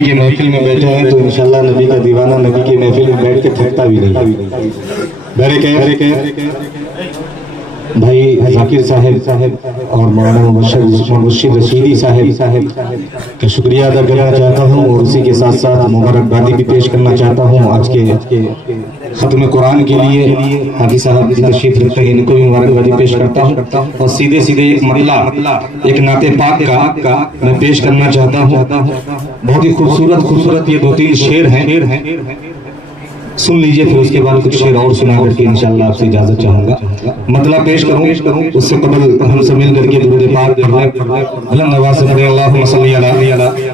की महफिल में बैठे हैं तो इंशाल्लाह नबी का दीवाना नबी की महफिल में बैठ के थकता भी नहीं। भाई जाकिर साहब और मौलाना मुर्शिद रशीदी साहब का शुक्रिया अदा करना चाहता हूँ और उसी के साथ साथ मुबारकबादी भी पेश करना चाहता हूँ आज के खत्म कुरान के लिए। हाजी साहब की तशरीफ रखते हैं, इनको भी मुबारकबादी पेश करता हूँ और सीधे सीधे एक मतला एक नाते पाक का मैं पेश करना चाहता हूँ। बहुत ही खूबसूरत ये 2-3 शेर हैं, सुन लीजिए, फिर उसके बाद कुछ शेर और सुना करके इंशाल्लाह आपसे इजाजत चाहूंगा। मतलब पेश करूं उससे कबल हम सब मिल करके दुरूद पाक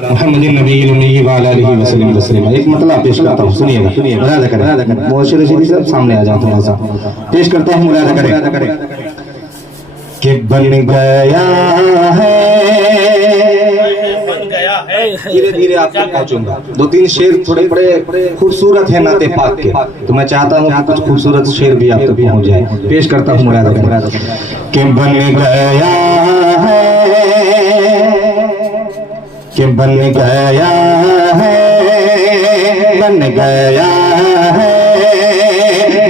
मुहम्मदिन नबील उम्मी व अला आलिहि वसल्लम तस्लीमा। एक मतलब पेश करता हूं, सुनिएगा, मुलाहिजा करें। मुर्शिद रशीदी साहब सामने आ जाओ, थोड़ा सा पेश करता हूं, मुलाहिजा करें कि बन गया है। धीरे धीरे आप तक पहुंचूंगा। 2-3 शेर थोड़े बड़े खूबसूरत है नाते पाक के, तो मैं चाहता हूँ कुछ खूबसूरत शेर भी आप तक पहुंच जाए। पेश करता हूँ मुलाहिजा कि बन गया है, कि बन गया है, बन गया है,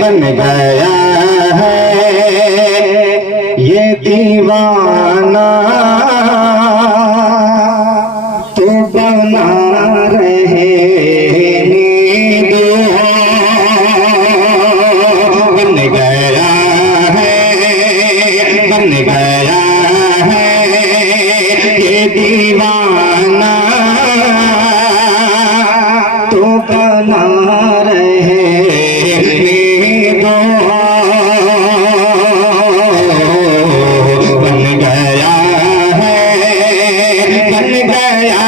बन गया है ये दीवाना तो बना रहे बन गया है, बन गया है ये दीवाना तो बना रहे बन गया है, बन गया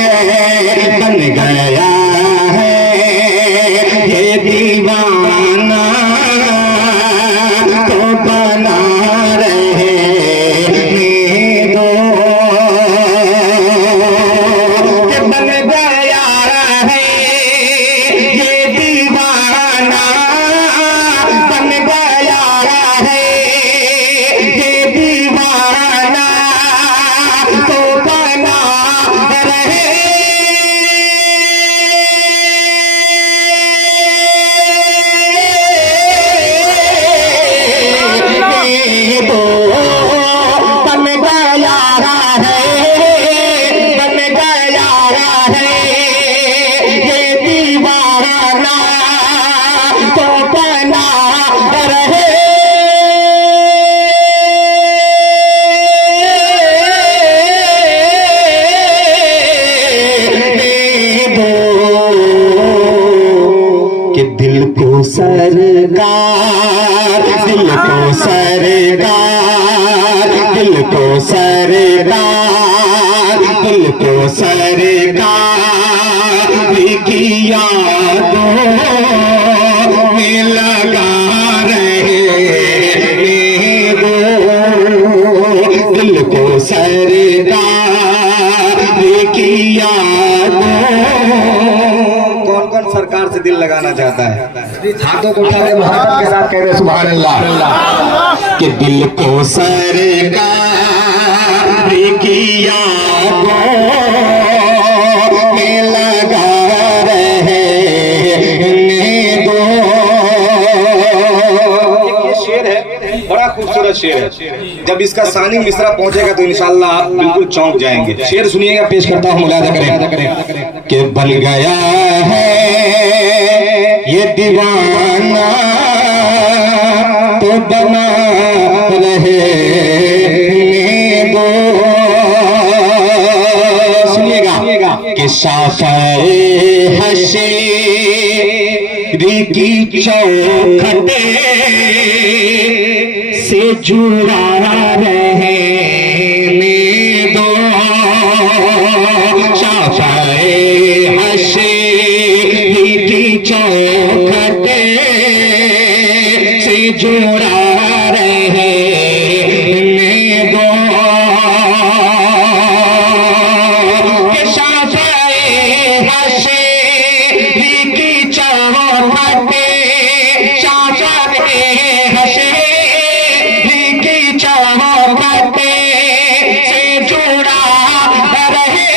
है, बन गया है ये दीवाना तो बना रहे दो। बन गया है ये दीवाना, बन गया है ये दीवाना तो बना रहे दो। बन गया है, बन गया है ये दीवाना तो बना रहे कि दिल को सरकार, दिल को सरकार, दिल को सरकार, दिल को सरकार की यादों में लगा रहे वो, दिल को सरकार की यादों। कौन कौन सरकार से दिल लगाना चाहता है? हाथों को उठा के मोहब्बत के साथ कह रहे सुभान अल्लाह। कि दिल को सरकार की यादों में लगा रहे दो। ये शेर है, बड़ा खूबसूरत शेर है। जब इसका सानी मिसरा पहुंचेगा तो इंशाल्लाह आप बिल्कुल चौंक जाएंगे। शेर सुनिएगा, पेश करता हूँ, मुलाहिजा करें कि बन गया है ये दीवाना तो बना रहे दो। सुनिएगा कि शाफ़े हशरी की चौखटे से जुड़ा रहे दो। शाफ़े हशरी की चौखटे से जुड़ा रहे दो। शाफ़े हशरी की चौखटे, शाफ़े हशरी की चौखटे से जुड़ा रहे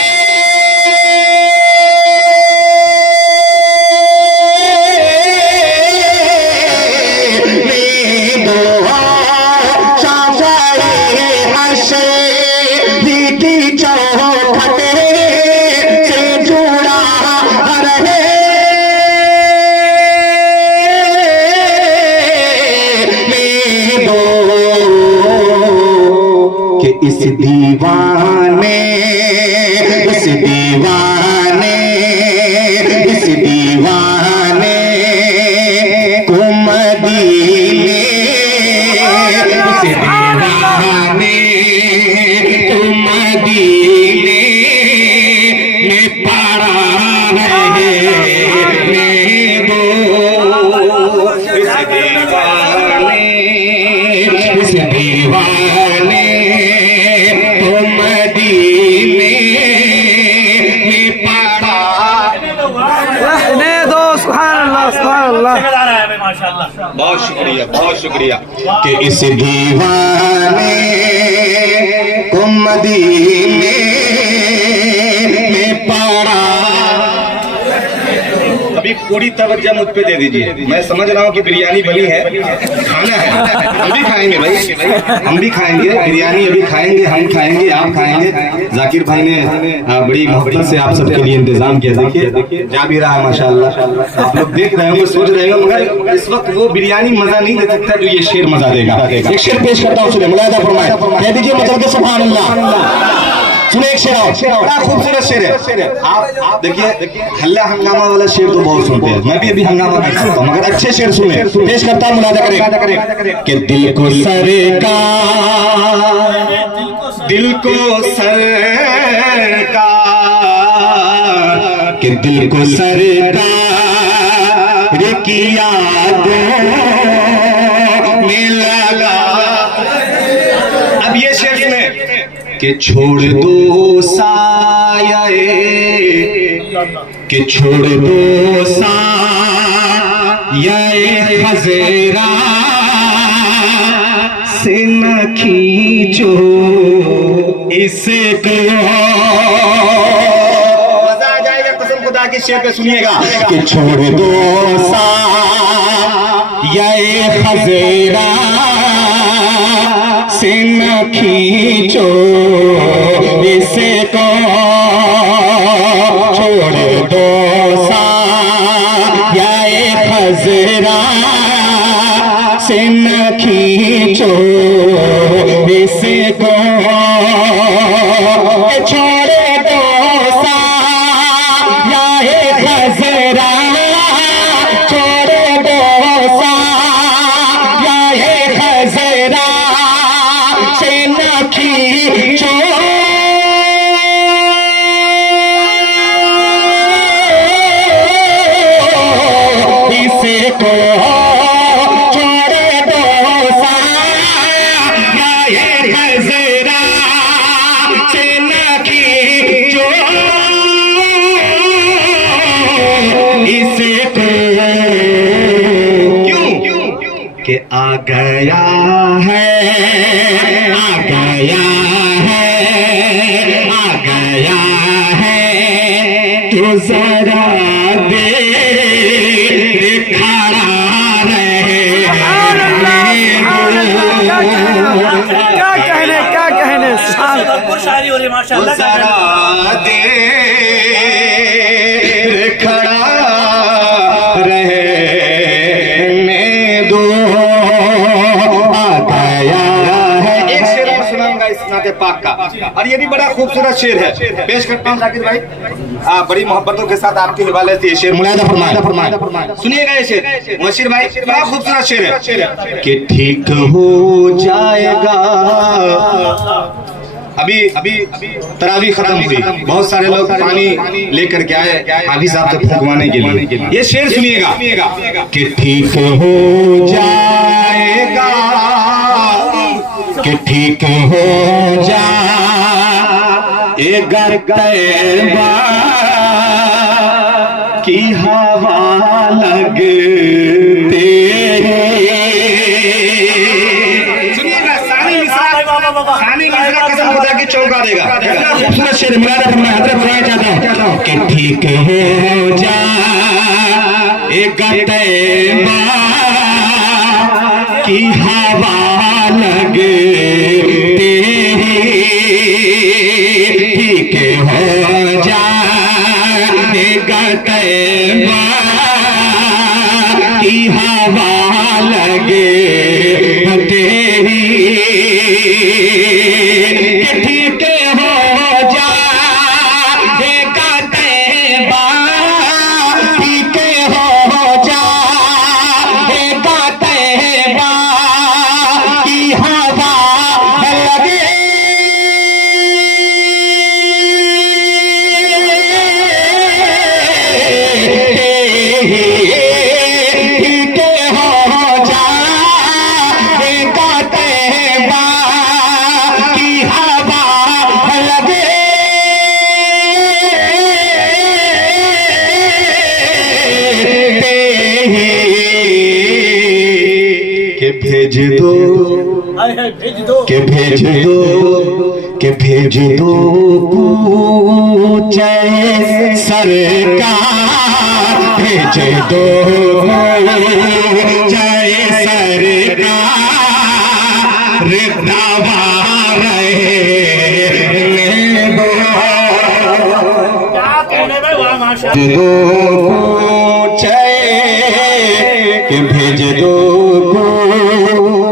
पड़ा रहने दो इस दीवाने तो मदीने में पड़ा रहने दो। सुभान अल्लाह, सुभान अल्लाह। बहुत शुक्रिया कि इस दीवाने को मदीने में पड़ा। अभी पूरी तवज्जो मुझ पे दे दीजिए। मैं समझ रहा हूँ कि बिरयानी बनी है, खाना है, हम भी खाएंगे भाई, हम भी खाएंगे बिरयानी, अभी खाएंगे, हम खाएंगे, आप खाएंगे। जाकिर भाई ने बड़ी मोहब्बत से आप सबके लिए इंतजाम किया। देखिए जा भी रहा है माशाल्लाह। आप लोग देख रहे होंगे, सोच रहे होंगे, मगर इस वक्त वो बिरयानी मजा नहीं दे सकता जो ये शेर मजा देगा। एक शेर पेश करता हूँ, सुनिए, मुलाहिजा फरमाए, कह दीजिए मतलब के सुभान अल्लाह। सुने एक शेर और, बड़ा खूबसूरत शेर है। आप देखिए, हल्ला हंगामा वाला शेर तो बहुत सुनते हैं, मैं भी अभी हंगामा कर सकता हूँ, मगर अच्छे शेर सुने, पेश करता हूँ, मुलाहिजा करें कि दिल को सरकार, दिल को सरकार, कि दिल को सरकार की यादों में लगा। अब ये शेर सुने कि छोड़ दो साये, कि छोड़ दो साये खज़ेरा से न खींचो इसको। मजा आ जाएगा कसम खुदा की, शेर पे सुनिएगा कि छोड़ दो साये खज़ेरा से न खींचो इसको, छोड़ दो साये खज़रा से न खींचो इसको, छोड़ दो साये खज़रा, छोड़ दो साये खज़रा से न खींचो इसको, छोड़ दो साये खज़रा से न खींचो इसको। क्यों कि आ गया है, आ गया है, आ गया है, तो जरा देर खड़ा रहे। क्या कहने शायरी हो रही है माशाअल्लाह। जरा देर खड़ा रहने दो, आ गया है। एक शेर और सुनाऊंगा इस नाते पाक का, और ये भी बड़ा खूबसूरत शेर है, पेश करता हूँ जाकिर भाई। बड़ी मोहब्बतों के साथ आपके हवाले से ये शेर, मुलाहिजा फरमाए, सुनिएगा ये शेर मुबश्शिर भाई, बड़ा खूबसूरत शेर है कि ठीक हो जाएगा। अभी तरावी खत्म हुई, बहुत सारे लोग पानी लेकर के आए हाफिज साहब तक फुकवाने के लिए। ये शेर सुनिएगा कि ठीक हो जाएगा, कि ठीक हो जाएगा तैबा की हवा लगते चौंका देगा। खूबसूरत शेर, मुलाहिजा फरमाए, हज़रत फरमाना चाहता हूँ कि ठीक हो जाएगा तैबा की हवा लगते ही, ठीक हो जाएगा तैबा की हवा लगते ही, ठीक हो जाएगा तैबा, ठीक हो जाएगा तैबा की हवा लगे। के भेज दो, भेज दो के भेज दो, के भेज दो पूछे सरकार, भेज दो जय सरकार, दावा रहने दो, क्या कहने में वाह माशा दो पूछे के भेज दो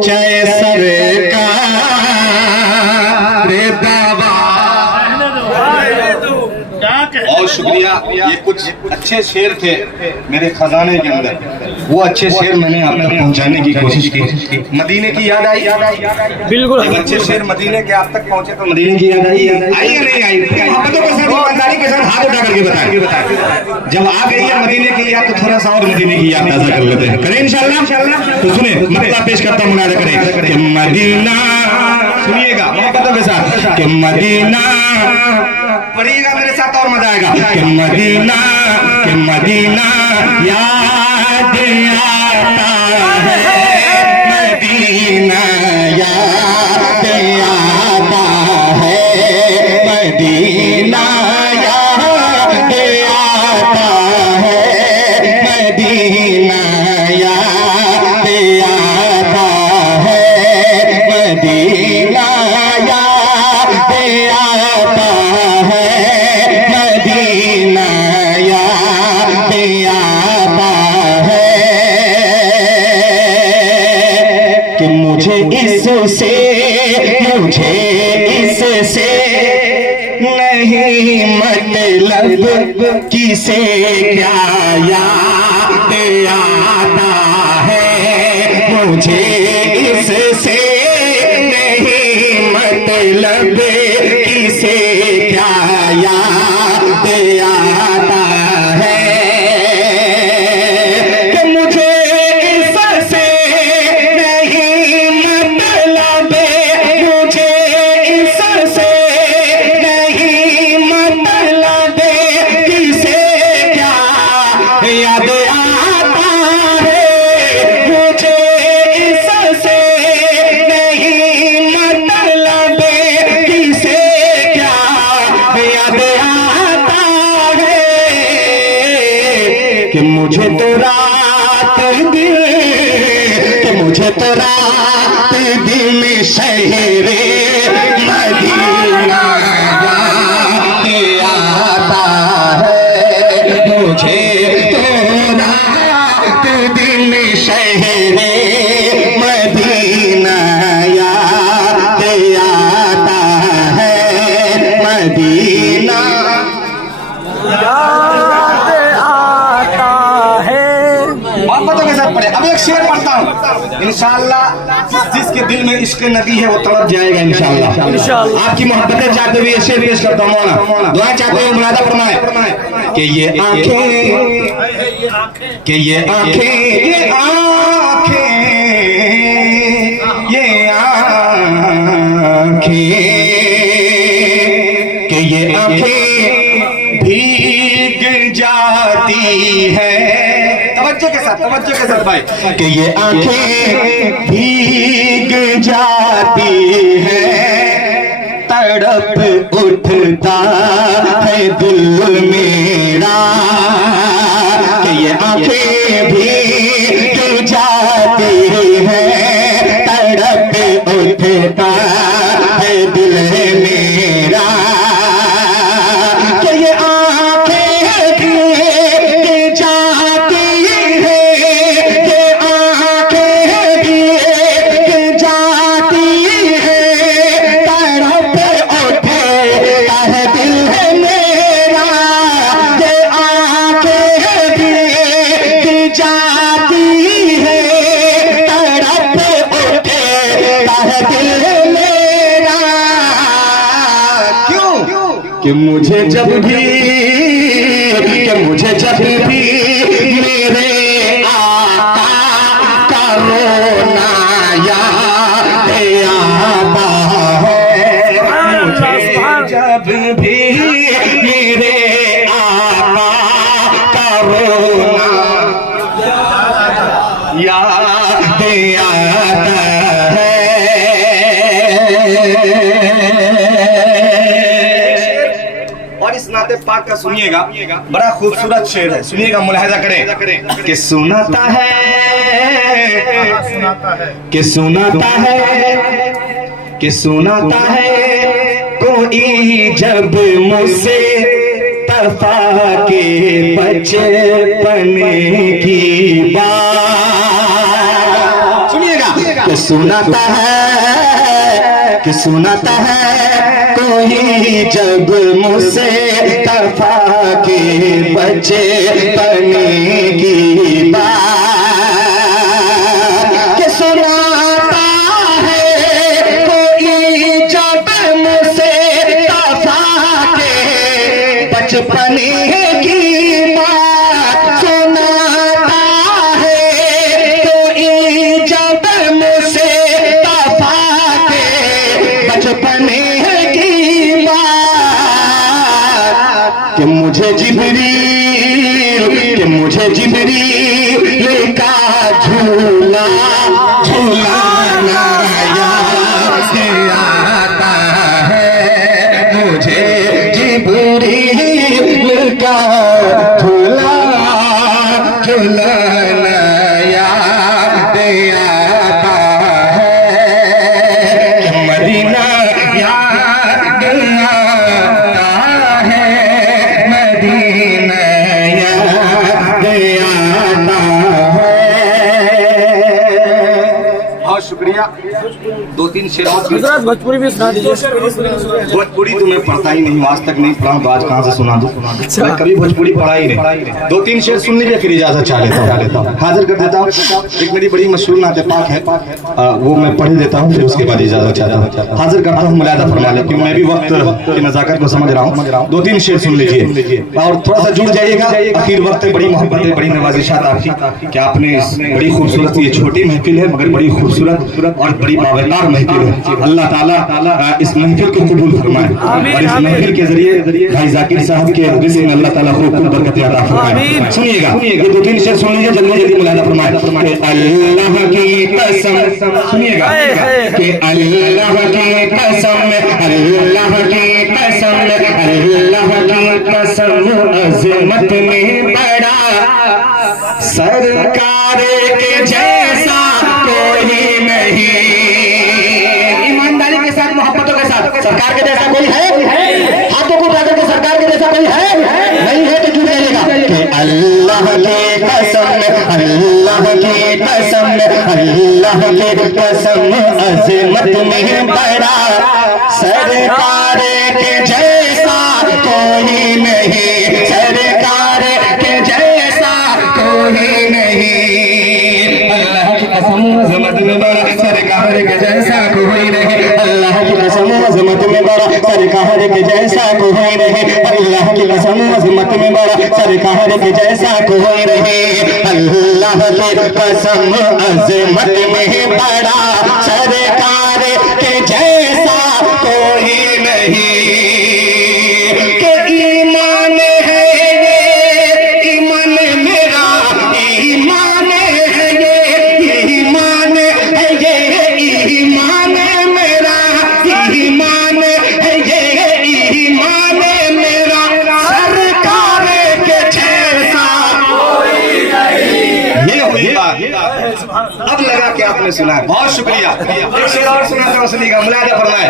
जय सरकार, दावा। और शुक्रिया, ये कुछ अच्छे शेर थे मेरे खजाने के अंदर, वो अच्छे शेर मैंने आप तक पहुंचाने की कोशिश की। मदीने की याद आई? बिल्कुल। जब अच्छे शेर मदीने के आप तक पहुंचे तो मदीने की याद आई या नहीं आई? मोहब्बतों के साथ, ईमानदारी के साथ हाथ उठा करके बताएं। जब आ गई है मदीने की याद तो थोड़ा सा और मदीने की याद ताजा कर लेते हैं। करें इंशाल्लाह। तो सुने, मतलब पेश करता हूं, मुनादा करें कि मदीना, सुनिएगा मोहब्बतों के साथ कि मदीना, पढ़िएगा मेरे साथ और मजा आएगा कि मदीना, कि मदीना याद आता है, मदीना याद आता है, मदीना याद आता है, मदीना याद आता है, मदीना याद आता है, मदीना याद आता है, कि मुझे इससे नहीं मतलब, किसे क्या याद आता है, मुझे इससे नहीं मतलब, किसे क्या याद आता है, कि मुझे इससे नहीं मतलब, मुझे इससे नहीं मतलब, किसे क्या याद आता है, मुझे इससे नहीं मतलब, किसे क्या याद आता है, कि मुझे तो रात दिन, कि मुझे तो रात दिन शहरे मदीना याद आता है, मुझे तो रात दिन शहरे मदीना याद आता है, मदीना मोहब्बतों के साथ पढ़े। अब एक शेर पढ़ता हूँ, इंशाअल्लाह जिसके दिल में इश्क नबी है वो तड़प जाएगा इंशाअल्लाह। आपकी मोहब्बतें चाहते हुए शेर पेश करता हूँ, मौलाना दुआ चाहते हुए मुनादा फरमाए कि ये आंखें, कि ये आंखें, ये आंखें, ये आंखें, कि ये आंखें भीग जाती है, तवज्जो के साथ भाई, कि ये आंखें भीग जाती है, तड़प उठता है दिल मेरा, कि ये आंखें भीग जाती है, तड़प उठता है दिल मेरा, कि ये आंखें भीग जाती है, ये आंखें भीग जाती है, तड़प उठता है दिल मेरा, ये आंखें भीग जाती है, तड़प उठता है दिल मेरा, क्यों? कि मुझे जब भी, कि मुझे जब भी मेरे आका का रोना याद आता है, मुझे जब भी मेरे आका का रोना याद आता आता है। और इस नाते पाक का सुनिएगा, बड़ा खूबसूरत शेर है, सुनिएगा, मुलाहिजा करें कि सुनाता है कि सुनाता है कि सुनाता है कोई जब मुझसे तफा के बचपन की बात। सुनिएगा कि सुनाता है कोई जब मुझसे तफा के बचपन की बात। कि सुनाता है कोई जब मुझसे तफा के बचपन की बात। सुनाता है कोई जब मुझसे तफा के बचपन की बात। कि मुझे जिब्रील का झूला झूलाना याद आता है। मुझे जिब्रील का झूला झूलाना याद आता है। मदीना याद आता है, मदीना याद आता है। बहुत शुक्रिया। दो तीन शेर और गुजरात भोजपुरी भी सुना दीजिए। भोजपुरी तो मैं पढ़ता ही नहीं, आज तक नहीं पढ़ा हूं, आज कहाँ से सुना दूं। मैं कभी भोजपुरी पढ़ा ही नहीं। दो तीन शेर सुन लीजिए, फिर इजाजत चाह लेता हूं, हाजिर कर देता हूं। एक मेरी बड़ी मशहूर नाते पाक है, वो मैं पढ़ देता हूं, फिर उसके बाद इजाजत चाहता हूं, हाजिर करता हूं। मुलाहिजा फरमा लें, क्योंकि मैं भी वक्त की नजाकत को समझ रहा हूं। दो तीन शेर सुन लीजिए और थोड़ा सा जुड़ जाइएगा। आखिर वक्त है, बड़ी मोहब्बत है, बड़ी नवाजिशात आपकी कि आपने बड़ी खूबसूरत, ये छोटी महफिल है मगर बड़ी खूबसूरत और बड़ी बावरदार महफिल है। अल्लाह ताला इस महफिल को कबूल फरमाए और इस महफिल के जरिए भाई जाकिर साहब के रिज़्क़ में अल्लाह ताला खूब बरकत अता फरमाए। सुनिएगा, ये दो तीन शेर सुन लीजिए, जल्दी मुलाहिजा फरमाए। अल्लाह की कसम, सुनिएगा कि अल्लाह की कसम, अल्लाह की कसम, अल्लाह की कसम, अज़मत में बड़ा सरकार के जैसा कोई नहीं। ईमानदारी के साथ, मोहब्बतों के साथ, सरकार के जैसा कोई है? हाथों को उठाकर के सरकार के जैसा कोई है? नहीं है तो जुड़ जाइएगा कि अल्लाह की कसम, अल्लाह की कसम, अल्लाह की कसम, अज़मत में बड़ा सरकार के जैसा कोई नहीं, सरकार के जैसा कोई नहीं। अल्लाह की कसम, अज़मत में बड़ा सरकार के जैसा कोई नहीं। अल्लाह की कसम, अज़मत में बड़ा सरकार के जैसा कोई नहीं। अल्लाह की कसम, अज़मत में बड़ा सरकार के जैसा कोई नहीं। अल्लाह की कसम, अज़मत में बड़ा सरकार के जैसा कोई नहीं। कि ईमान है ये, ईमान मेरा ईमान है ये, ईमान है ये, ईमान मेरा ईमान है ये, ईमान मेरा सरकार के जैसा कोई नहीं। ये हुई बात, अब लगा कि आपने सुना है, बहुत शुक्रिया। एक शेर और सुना तो सुनिएगा, मुलाहिजा फरमाए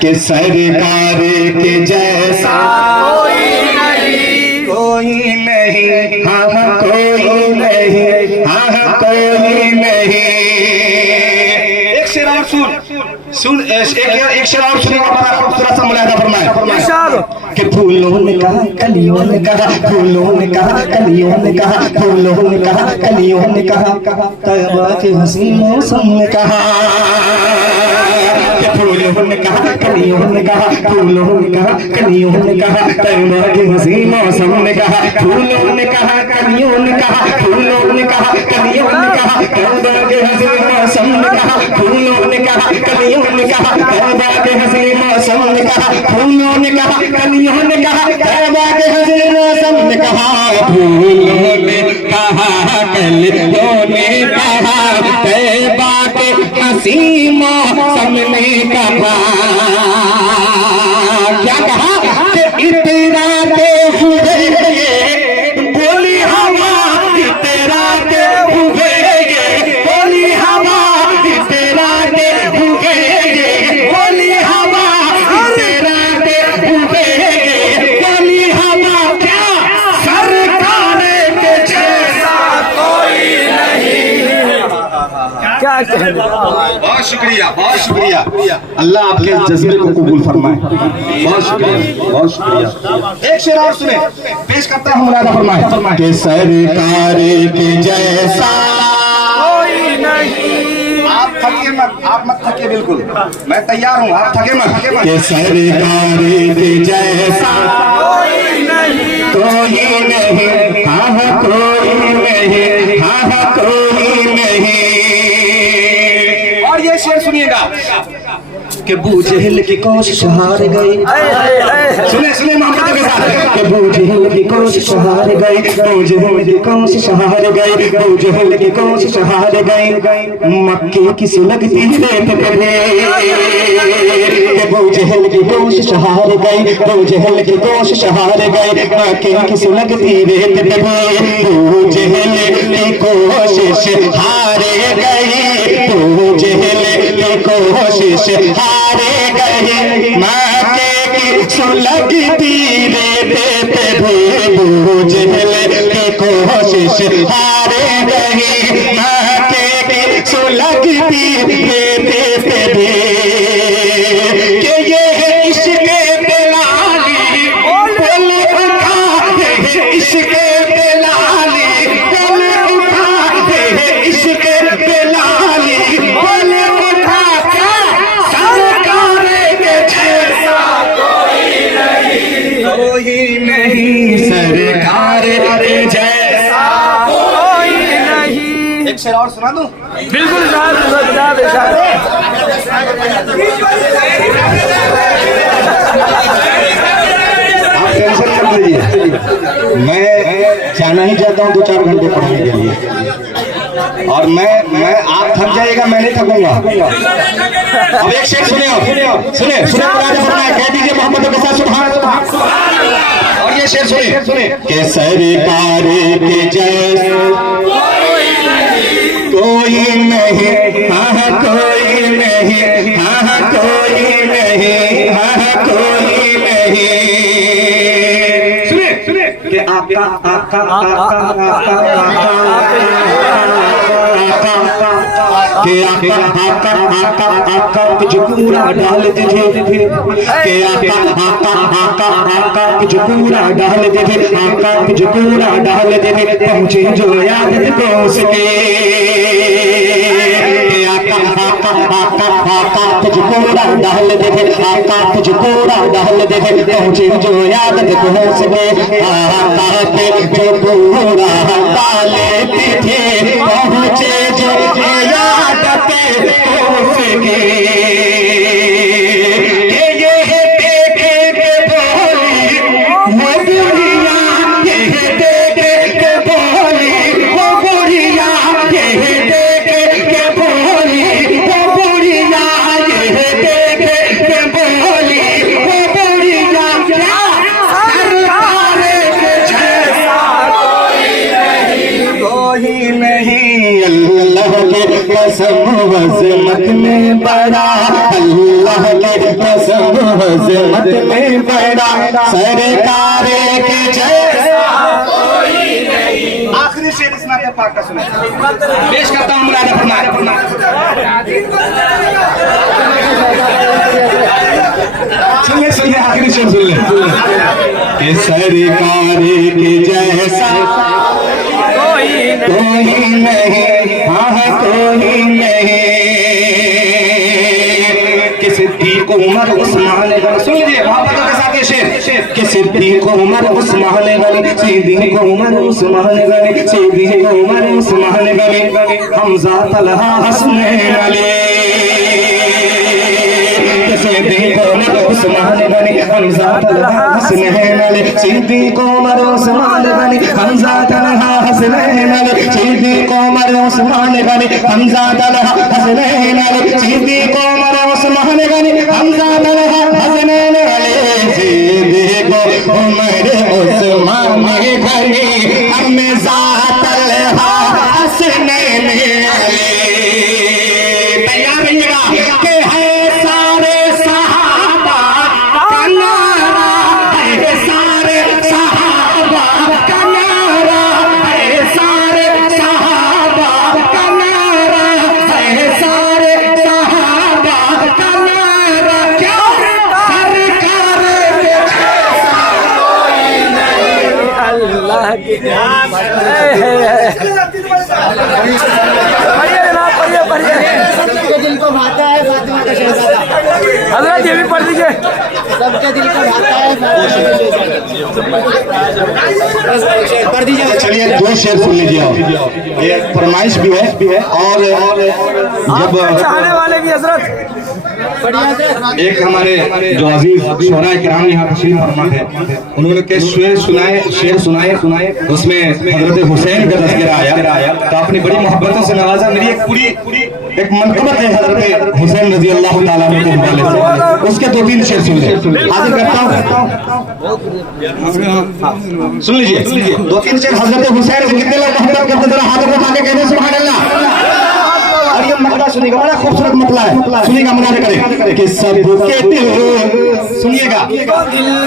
कि सरकार के जैसा कोई नहीं, हाँ कोई नहीं, हाँ कोई नहीं। एक शेर और सुन एक शेर और सुनिएगा, बड़ा खूबसूरत सा मुलाहिजा फरमाए कि फूलों ने कहा, कलियों ने कहा, फूलों ने कहा, कलियों ने कहा, फूलों ने कहा, कलियों ने कहा, तैबा के हसीन मौसम ने कहा। कि फूलों ने कहा, कलियों ने कहा, फूलों ने कहा, कलियों ने कहा, तैबा के हसीन मौसम ने कहा। फूलों ने कहा, कलियों ने कहा, फूलों ने कहा, कलियों ने कहा, तैबा के हसीन मौसम ने कहा। फूलों ने कहा, कलियों ने कहा, तैबा के हसीन मौसम ने कहा। फूलों ने कहा, कलियों ने कहा, तैबा के हसीन मौसम ने कहा। फूलों ने कहा, कलियों ने कहा, तैबा के सीमा सामने कहा क्या कहा कि इतराते हुए बोली हवा इतराते हुए बोली हवा इतराते हुए बोली हवा इतराते हुए बोली हवा क्या सरकार के जैसा कोई नहीं। क्या कहने बहुत शुक्रिया अल्लाह आपके जज्बे को कबूल फरमाए। बहुत शुक्रिया एक शेर और सुने पेश करता हूँ मुरादा फरमाए कि सरकार के जैसा कोई नहीं। आप थकिए मत आप मत थकिए बिल्कुल मैं तैयार हूँ आप थके मत कि सरकार के जैसा कोई नहीं। कोई नहीं हाँ कोई नहीं हाँ कोई नहीं। और ये शेर सुनिएगा कि बूझेल की कोशिश हार गई। सुने मोहम्मद के साथ कि बूझेल की कोशिश हार गई बूझेल की कोशिश हार गई बूझेल की कोशिश हार गई मक्के की सुलगती रेत पे कि बूझेल की कोशिश हार गई बूझेल की कोशिश हार गई मक्के की सुलगती रेत पे बूझेल की कोशिश हार गई बूझेल की कोशिश हारे गए मक्के की सुलगती रेत पे बूझेल की कोशिश हारे गए मक्के की सुलगती रेत पे कि ये है इश्क़ बेलाली बोल उठा है इश्क़ बेलाली बोल उठा है इश्क़ बेलाली बोल उठा कोई नहीं सरकार जैसा कोई नहीं। एक शेर और सुना दूं बिल्कुल आप टेंशन मत लीजिए मैं जाना ही चाहता हूँ 2-4 घंटे पढ़ने के लिए और मैं आप थक जाइएगा मैं नहीं थकूंगा। अब एक शेर सुने कह दीजिए मोहम्मद के साथ सुभान अल्लाह। और ये शेर सुने कि सरकार के जैसा कोई नहीं हाँ कोई नहीं हाँ कोई नहीं हाँ कोई नहीं। सुने कि आका आका आका के आका आका आका आका जो पूरा डाल दीजिए के आका आका आका आका जो पूरा डाल दीजिए आका जो पूरा डाल दीजिए पहुंचे जो याद पहुंच के आका आका आका आका जो पूरा डाल दीजिए आका जो पूरा डाल दीजिए पहुंचे जो याद पहुंच के आका जो पूरा डाल दीजिए पहुंचे जो याद पहुंच के ये देखे के बोली वो बुढ़िया ये देखे के बोली वो बुढ़िया ये देखे के बोली वो बुढ़िया ये देखे के बोली वो बुढ़िया क्या सरकार के जैसा कोई नहीं अल्लाह के कसम वज़मत में बड़ा अल्लाह के कसम वज़मत में बड़ा सरकार के जैसा कोई नहीं। आखिरी शेर इस नाते पाक का सुने पेश करता हूँ मुरादा फरमाए सुनिए आखिरी शेर सुन ले कि सरकार के जैसा कोई नहीं हाँ कोई नहीं। कि सिद्दीक़ उमर उस्मान गनी सुन लीजिए मोहब्बत के साथ ये शेर कि सिद्दीक़ उमर उस्मान गनी सिद्दीक़ उमर उस्मान गनी सिद्दीक़ उमर उस्मान गनी हमज़ा तलहा हसनैन अली सिद्दीक़ उमर उस्मान गनी हमजा तलहा हसनैन अली सिद्दीक उमर उस्मान गनी हमजा तलहा हसनैन अली सिद्दीक उमर उस्मान गनी हमजा तलहा हसनैन अली सिद्दीक उमर उस्मान गनी हमजा तलहा हसनैन अली सिद्दीक उमर उस्मान गनी हमजा तलहा हसनैन अली। तैयार रहिएगा कि है सारे सहाबा का नारा, है सारे सहाबा का नारा, है सारे सहाबा का नारा, है सारे सहाबा का नारा। क्या सरकार अल्लाह की पढ़िए जनाब, पढ़िए पढ़िए। सबके दिल को भाता है फातिमा का शहजादा। हजरत ये भी पढ़ लीजिए। सबके दिल को भाता है पढ़ दीजिए। चलिए दो शेर सुन लीजिए, ये फरमाइश भी है और जब चाहने वाले की हजरत एक हमारे जो अजीज शोरा किराम यहाँ तशरीफ फरमा है, उन्होंने के शेर सुनाए उसमें हजरत हुसैन का तज़किरा आया, तो आपने बड़ी मोहब्बतों से नवाजा। मेरी एक पूरी एक मनक़बत है हजरत हुसैन रजी अल्लाह ताला अन्हु के हवाले से, उसके 2-3 शेर सुन लीजिए। हाजिर करता हूँ, सुन लीजिए 2-3 शेर हजरत हुसैन से। कितने लोग मोहब्बत करते जरा हाथों को उठा के कहने सुभान अल्लाह। और ये मतला सुनिएगा, बड़ा खूबसूरत मतला है, सुनिएगा, मुनाज़ा करें कि सबके दिल, सुनिएगा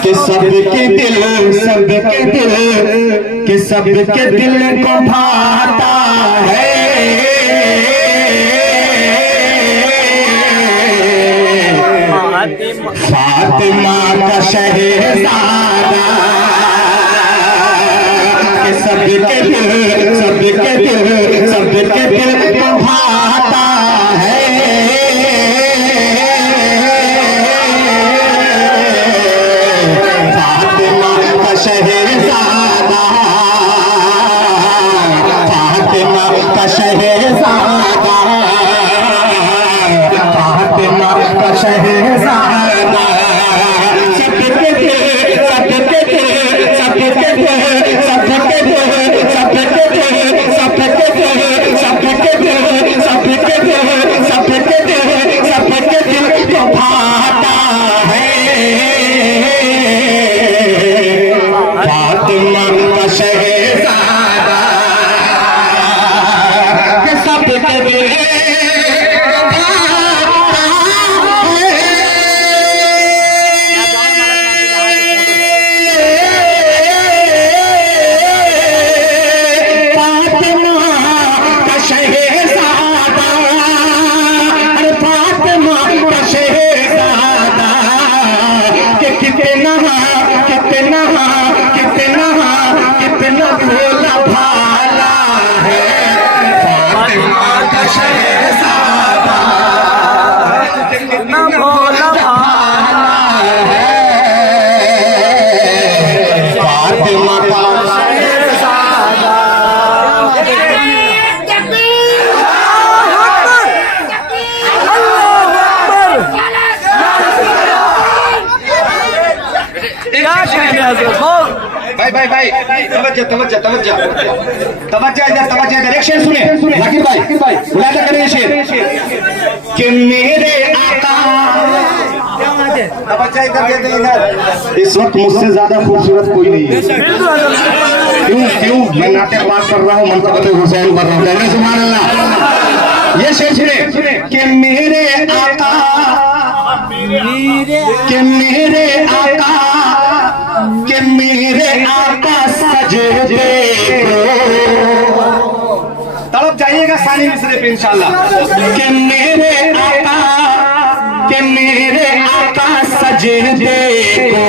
कि सबके दिल कि सबके दिल को भाता है फातिमा का शहजादा, कि सबके दिल को भाता है फातिमा का शहजादा, फातिमा का शहजादा, फातिमा का शहजादा। सबके दिल को भाता है फातिमा का शहजादा, कि सबके दिल कितना भोला भाला है फातिमा का शहजादा, कितना भोला भाला है फातिमा का शहजादा। क्या कहने हजरत बोल। भाई तवज्जो इधर एक शेर सुने जाकिर भाई मुलाजा करें शेर कि मेरे आका, तवज्जो इधर, इस वक्त मुझसे ज्यादा खूबसूरत कोई नहीं है। क्यों मैं नाते पास कर रहा हूँ, मनक़बत हुसैन पढ़ रहा हूँ। सुभान अल्लाह। ये शेर सुने कि मेरे आका, कि मेरे आका, कि मेरे आका सजदे को, तड़प जाइएगा सानी मिसरे पे इंशाल्लाह। कि मेरे आका सजदे को